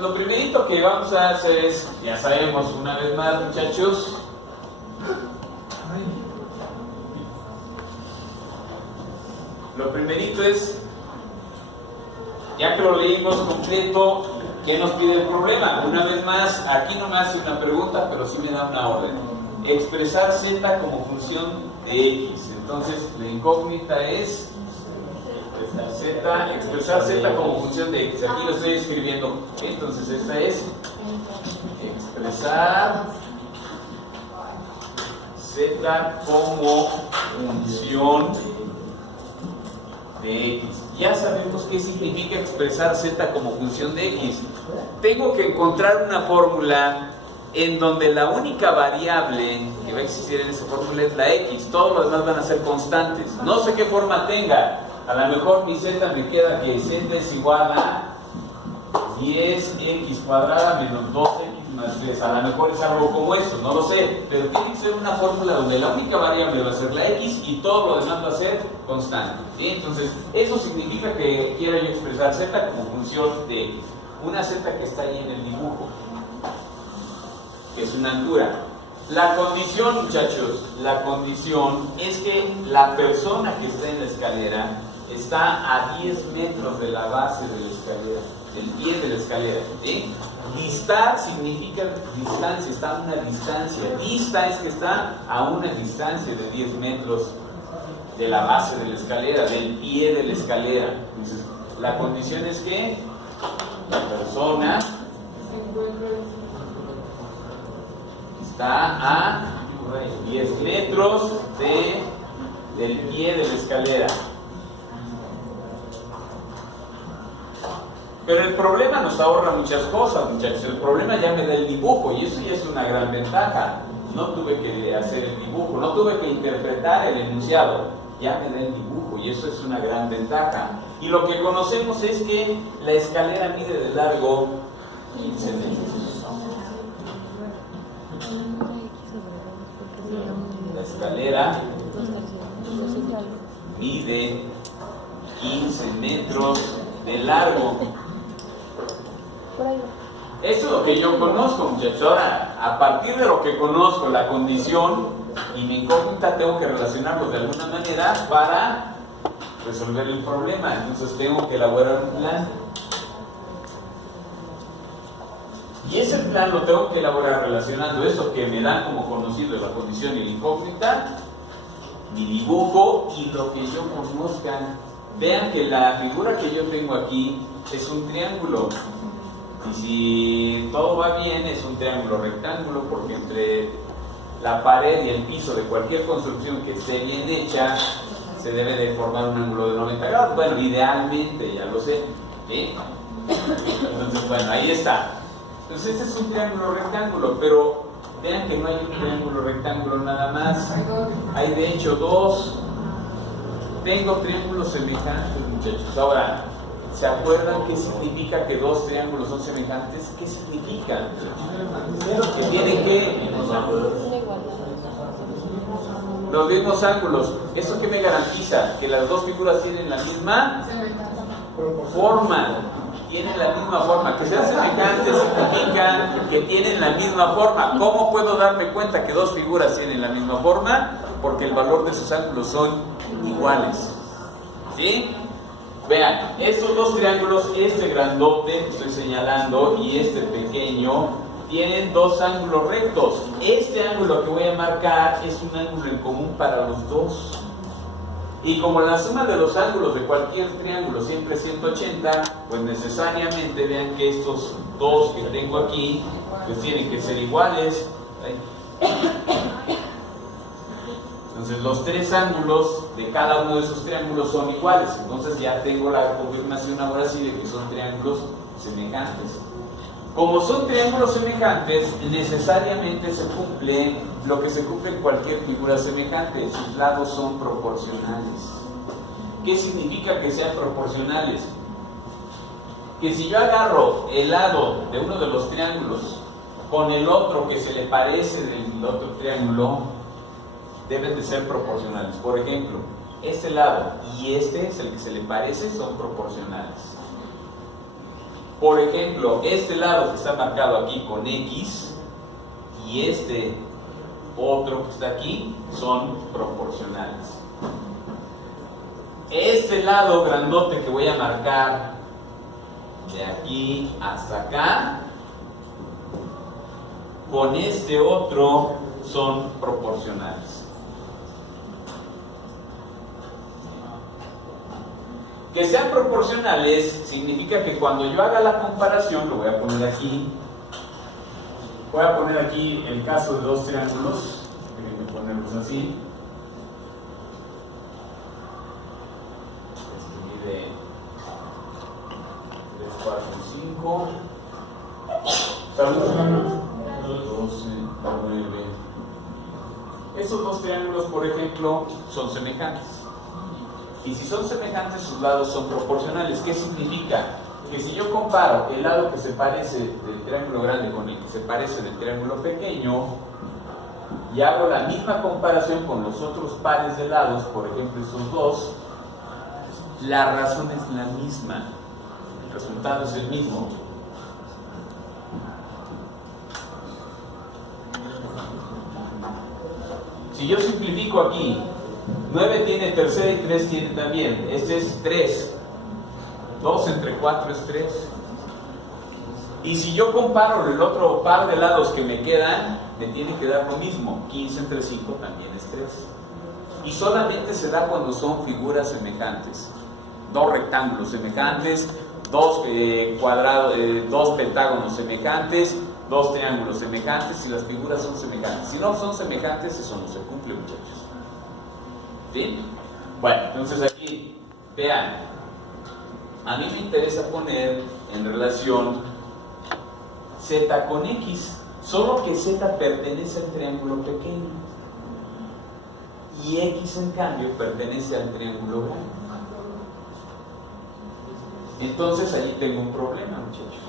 Lo primerito que vamos a hacer es, ya sabemos una vez más, muchachos, lo primerito es, ya que lo leímos completo, ¿qué nos pide el problema? Una vez más, aquí no me hace una pregunta, pero sí me da una orden. Expresar z como función de x. Entonces, la incógnita es expresar z como función de x. Aquí lo estoy escribiendo. Entonces, esta es expresar z como función de x. Ya sabemos qué significa expresar z como función de x. Tengo que encontrar una fórmula en donde la única variable que va a existir en esa fórmula es la x. Todos los demás van a ser constantes. No sé qué forma tenga. A lo mejor mi z me queda que z es igual a 10x cuadrada menos 2x más 3. A lo mejor es algo como eso, no lo sé. Pero tiene que ser una fórmula donde la única variable va a ser la x y todo lo demás va a ser constante, ¿sí? Entonces, eso significa que quiero yo expresar z como función de x. Una z que está ahí en el dibujo, que es una altura. La condición, muchachos, la condición es que la persona que está en la escalera está a 10 metros de la base de la escalera, del pie de la escalera, ¿sí? Distar significa distancia, está a una distancia. Dista es que está a una distancia de 10 metros de la base de la escalera, del pie de la escalera. Entonces, la condición es que la persona está a 10 metros del pie de la escalera. Pero el problema nos ahorra muchas cosas, muchachos. El problema ya me da el dibujo y eso ya es una gran ventaja. No tuve que hacer el dibujo, no tuve que interpretar el enunciado. Ya me da el dibujo y eso es una gran ventaja. Y lo que conocemos es que la escalera mide de largo 15 metros. La escalera mide 15 metros de largo. Eso es lo que yo conozco, muchachos. Ahora, a partir de lo que conozco, la condición y mi incógnita, tengo que relacionarlos de alguna manera para resolver el problema. Entonces tengo que elaborar un plan. Y ese plan lo tengo que elaborar relacionando esto que me da como conocido la condición y la incógnita, mi dibujo y lo que yo conozca. Vean que la figura que yo tengo aquí es un triángulo. Y si todo va bien, es un triángulo rectángulo, porque entre la pared y el piso de cualquier construcción que esté bien hecha, se debe de formar un ángulo de 90 grados. Bueno, idealmente, ya lo sé, ¿sí? Entonces, bueno, ahí está. Entonces, este es un triángulo rectángulo, pero vean que no hay un triángulo rectángulo nada más. Hay de hecho dos. Tengo triángulos semejantes, muchachos. Ahora, ¿se acuerdan qué significa que dos triángulos son semejantes? ¿Qué significa? Que tienen que los mismos ángulos. ¿Eso qué me garantiza? Que las dos figuras tienen la misma forma. Tienen la misma forma. Que sean semejantes significa que tienen la misma forma. ¿Cómo puedo darme cuenta que dos figuras tienen la misma forma? Porque el valor de sus ángulos son iguales. ¿Sí? Vean, estos dos triángulos, este grandote que estoy señalando y este pequeño, tienen dos ángulos rectos. Este ángulo que voy a marcar es un ángulo en común para los dos. Y como la suma de los ángulos de cualquier triángulo siempre es 180, pues necesariamente vean que estos dos que tengo aquí, pues tienen que ser iguales. Entonces los tres ángulos de cada uno de esos triángulos son iguales. Entonces ya tengo la confirmación ahora sí de que son triángulos semejantes. Como son triángulos semejantes, necesariamente se cumple lo que se cumple en cualquier figura semejante. Sus lados son proporcionales. ¿Qué significa que sean proporcionales? Que si yo agarro el lado de uno de los triángulos con el otro que se le parece del otro triángulo, deben de ser proporcionales. Por ejemplo, este lado y este es el que se le parece, son proporcionales. Por ejemplo, este lado que está marcado aquí con X y este otro que está aquí son proporcionales. Este lado grandote que voy a marcar de aquí hasta acá con este otro son proporcionales. Que sean proporcionales significa que cuando yo haga la comparación, lo voy a poner aquí, el caso de dos triángulos, déjenme ponerlos así. Este mide 3, 4 y 5. Saludos. 12, 9. Estos dos triángulos, por ejemplo, son semejantes. Y si son semejantes, sus lados son proporcionales. ¿Qué significa? Que si yo comparo el lado que se parece del triángulo grande con el que se parece del triángulo pequeño y hago la misma comparación con los otros pares de lados, por ejemplo estos dos, la razón es la misma, el resultado es el mismo. Si yo simplifico aquí, 9 tiene tercera y 3 tiene también. Este es 3. 2 entre 4 es 3. Y si yo comparo el otro par de lados que me quedan, me tiene que dar lo mismo. 15 entre 5 también es 3. Y solamente se da cuando son figuras semejantes. Dos rectángulos semejantes, dos pentágonos semejantes, dos triángulos semejantes y las figuras son semejantes. Si no son semejantes, eso no se cumple, muchachos. ¿Sí? Bueno, entonces aquí, vean, a mí me interesa poner en relación Z con X, solo que Z pertenece al triángulo pequeño y X en cambio pertenece al triángulo grande. Entonces allí tengo un problema, muchachos,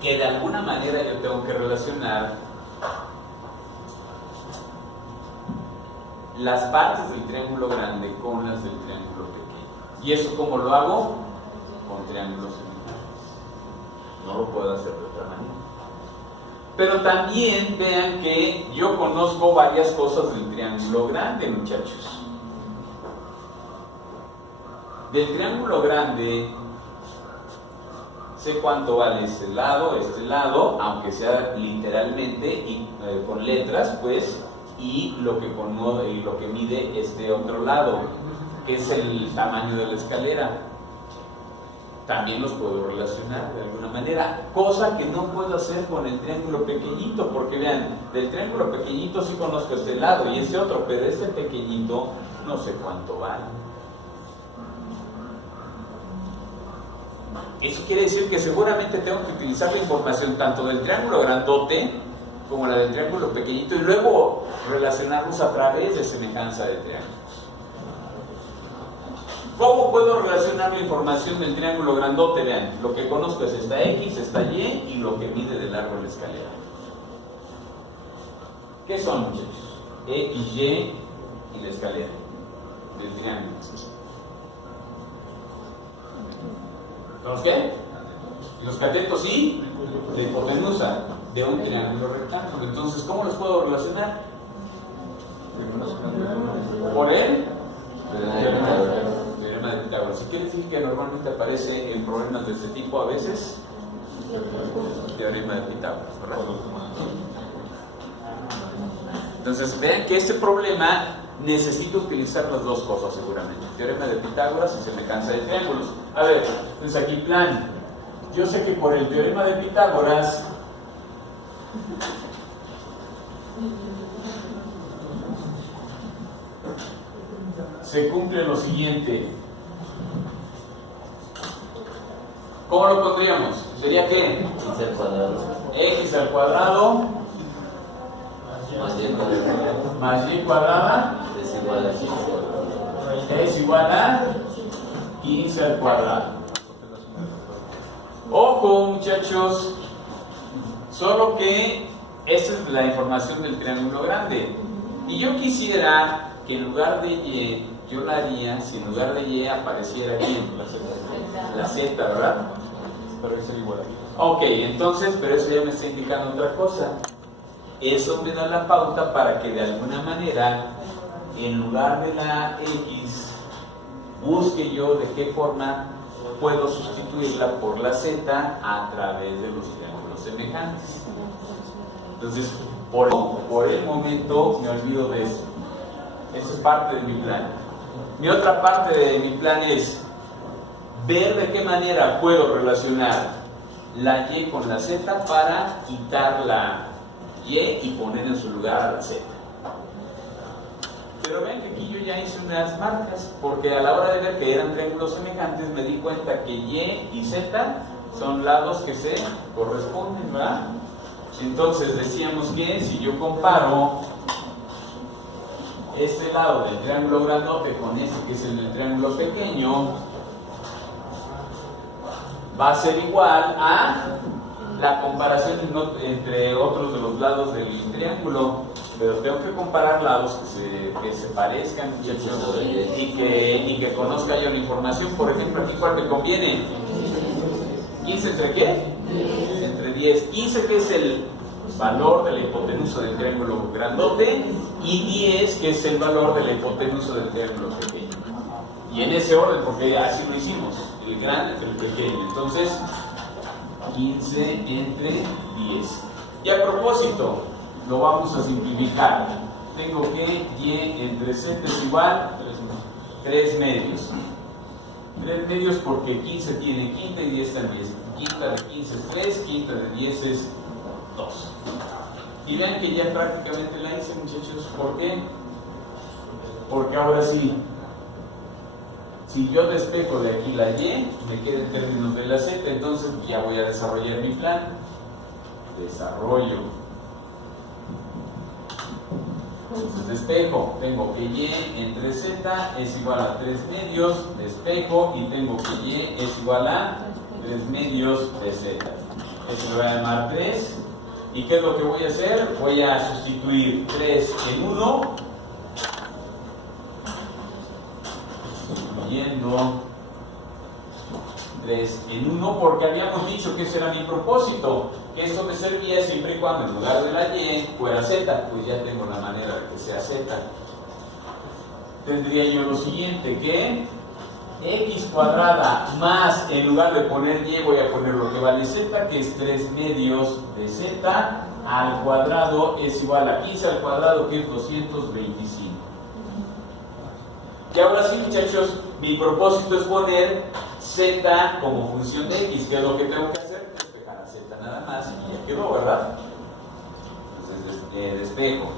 que de alguna manera yo tengo que relacionar las partes del triángulo grande con las del triángulo pequeño. ¿Y eso cómo lo hago? Con triángulos semejantes. No lo puedo hacer de otra manera. Pero también vean que yo conozco varias cosas del triángulo grande, muchachos. Del triángulo grande sé cuánto vale este lado, aunque sea literalmente y con letras, pues, y lo que mide este otro lado, que es el tamaño de la escalera. También los puedo relacionar de alguna manera, cosa que no puedo hacer con el triángulo pequeñito, porque vean, del triángulo pequeñito sí conozco este lado y este otro, pero este pequeñito no sé cuánto vale. Eso quiere decir que seguramente tengo que utilizar la información tanto del triángulo grandote como la del triángulo pequeñito y luego relacionarlos a través de semejanza de triángulos. ¿Cómo puedo relacionar la información del triángulo grandote? Vean, lo que conozco es esta X, esta Y y lo que mide de largo la escalera. ¿Qué son, muchachos? X, Y y la escalera del triángulo. ¿Los qué? Los catetos y de hipotenusa de un triángulo rectángulo. Entonces, ¿cómo los puedo relacionar? Por el teorema de Pitágoras. ¿Sí quiere decir que normalmente aparece en problemas de este tipo a veces? El teorema de Pitágoras, ¿verdad? Entonces, vean que este problema necesito utilizar las dos cosas seguramente. Teorema de Pitágoras y semejanza de triángulos. A ver, entonces aquí plan. Yo sé que por el teorema de Pitágoras se cumple lo siguiente. ¿Cómo lo pondríamos? ¿Sería qué? X al cuadrado. X al cuadrado Más Y cuadrado. más Y cuadrada Es igual a 15. es igual a 15 al cuadrado. Ojo, muchachos, solo que esta es la información del triángulo grande. Y yo quisiera que en lugar de Y, yo la haría, si en lugar de Y apareciera aquí la la z, ¿verdad? Pero es igual aquí. Ok, entonces, pero eso ya me está indicando otra cosa. Eso me da la pauta para que de alguna manera, en lugar de la x, busque yo de qué forma puedo sustituirla por la z a través de los triángulos semejantes. Entonces, por el momento me olvido de eso. Eso es parte de mi plan. Mi otra parte de mi plan es ver de qué manera puedo relacionar la y con la z para quitar la y y poner en su lugar a la z. Pero ven que aquí yo ya hice unas marcas, porque a la hora de ver que eran triángulos semejantes me di cuenta que y z son lados que se corresponden, ¿verdad? Entonces decíamos que si yo comparo este lado del triángulo grandote con este que es el del triángulo pequeño, va a ser igual a la comparación entre otros de los lados del triángulo, pero tengo que comparar lados que se parezcan, muchachos, y que conozca yo la información. Por ejemplo, aquí ¿cuál me conviene? 15 entre qué? Entre 10. 15 que es el valor de la hipotenusa del triángulo grandote y 10 que es el valor de la hipotenusa del triángulo pequeño. Y en ese orden, porque así lo hicimos, el grande entre el pequeño. Entonces, 15 entre 10. Y a propósito, lo vamos a simplificar. Tengo que y entre z es igual a 3 medios. 3 medios porque 15 tiene quinta y 10 también. Quinta de 15 es 3, quinta de 10 es 2. Y vean que ya prácticamente la hice, muchachos. ¿Por qué? Porque ahora sí, si yo despejo de aquí la y, me queda en términos de la z, entonces ya voy a desarrollar mi plan. Desarrollo. Entonces despejo, tengo que y entre z es igual a 3 medios, despejo y tengo que y es igual a 3 medios de z. Esto lo voy a llamar 3. ¿Y qué es lo que voy a hacer? Voy a sustituir 3 en 1, sustituyendo 3 en 1, porque habíamos dicho que ese era mi propósito, que esto me servía siempre y cuando en lugar de la y fuera z. Pues ya tengo la manera de que sea z. Tendría yo lo siguiente, que x cuadrada más, en lugar de poner y voy a poner lo que vale z, que es 3 medios de z al cuadrado es igual a 15 al cuadrado, que es 225. Y ahora sí, muchachos, mi propósito es poner z como función de x, que es lo que tengo que hacer, despejar a z nada más y ya quedó, ¿verdad? Entonces despejo.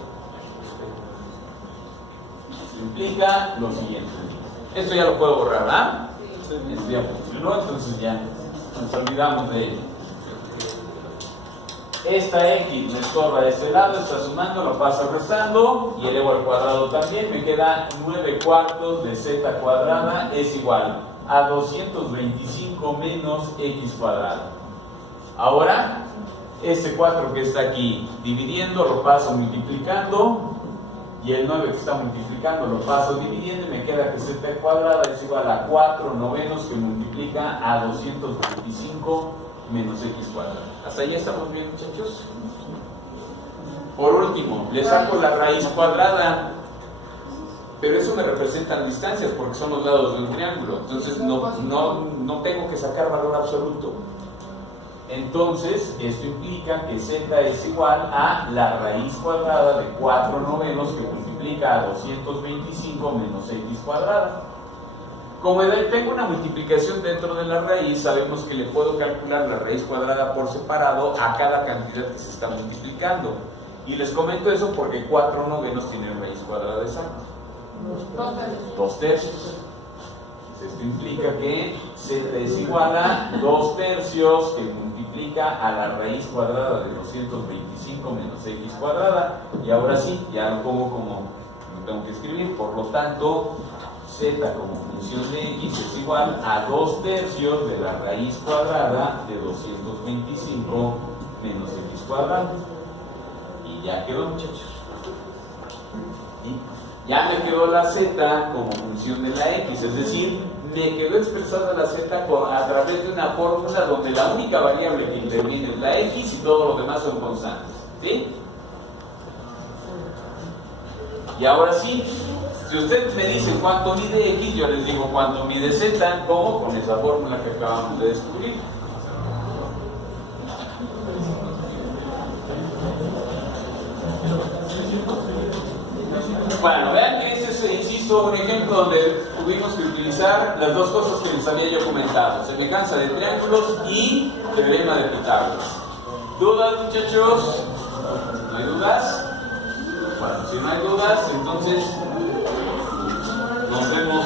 Esto implica lo siguiente. Esto ya lo puedo borrar, ¿verdad? Esto ya funcionó, entonces ya nos olvidamos de ello. Esta x me estorba de este lado, está sumando, lo paso restando y elevo al cuadrado también. Me queda 9 cuartos de z cuadrada es igual a 225 menos x cuadrado. Ahora, este 4 que está aquí dividiendo lo paso multiplicando. Y el 9 que está multiplicando lo paso dividiendo y me queda que z cuadrada es igual a 4 novenos que multiplica a 225 menos x cuadrada. ¿Hasta ahí estamos bien, muchachos? Por último, le saco la raíz cuadrada, pero eso me representa las distancias porque son los lados de un triángulo. Entonces no tengo que sacar valor absoluto. Entonces, esto implica que z es igual a la raíz cuadrada de 4 novenos que multiplica a 225 menos x cuadrada. Como tengo una multiplicación dentro de la raíz, sabemos que le puedo calcular la raíz cuadrada por separado a cada cantidad que se está multiplicando. Y les comento eso porque 4 novenos tienen raíz cuadrada exacta. 2 tercios. Esto implica que z es igual a 2 tercios que multiplica a la raíz cuadrada de 225 menos x cuadrada. Y ahora sí, ya lo pongo como lo tengo que escribir. Por lo tanto, z como función de x es igual a 2 tercios de la raíz cuadrada de 225 menos x cuadrado. Y ya quedó, muchachos. Ya me quedó la z como función de la x, es decir, me quedó expresada la z a través de una fórmula donde la única variable que interviene es la x y todos los demás son constantes. ¿Sí? Y ahora sí, si usted me dice cuánto mide x, yo les digo cuánto mide z, ¿cómo? Con esa fórmula que acabamos de descubrir. Bueno, vean que ese es, insisto, un ejemplo donde tuvimos que utilizar las dos cosas que les había yo comentado: semejanza de triángulos y teorema de Pitágoras. ¿Dudas, muchachos? ¿No hay dudas? Bueno, si no hay dudas, entonces nos vemos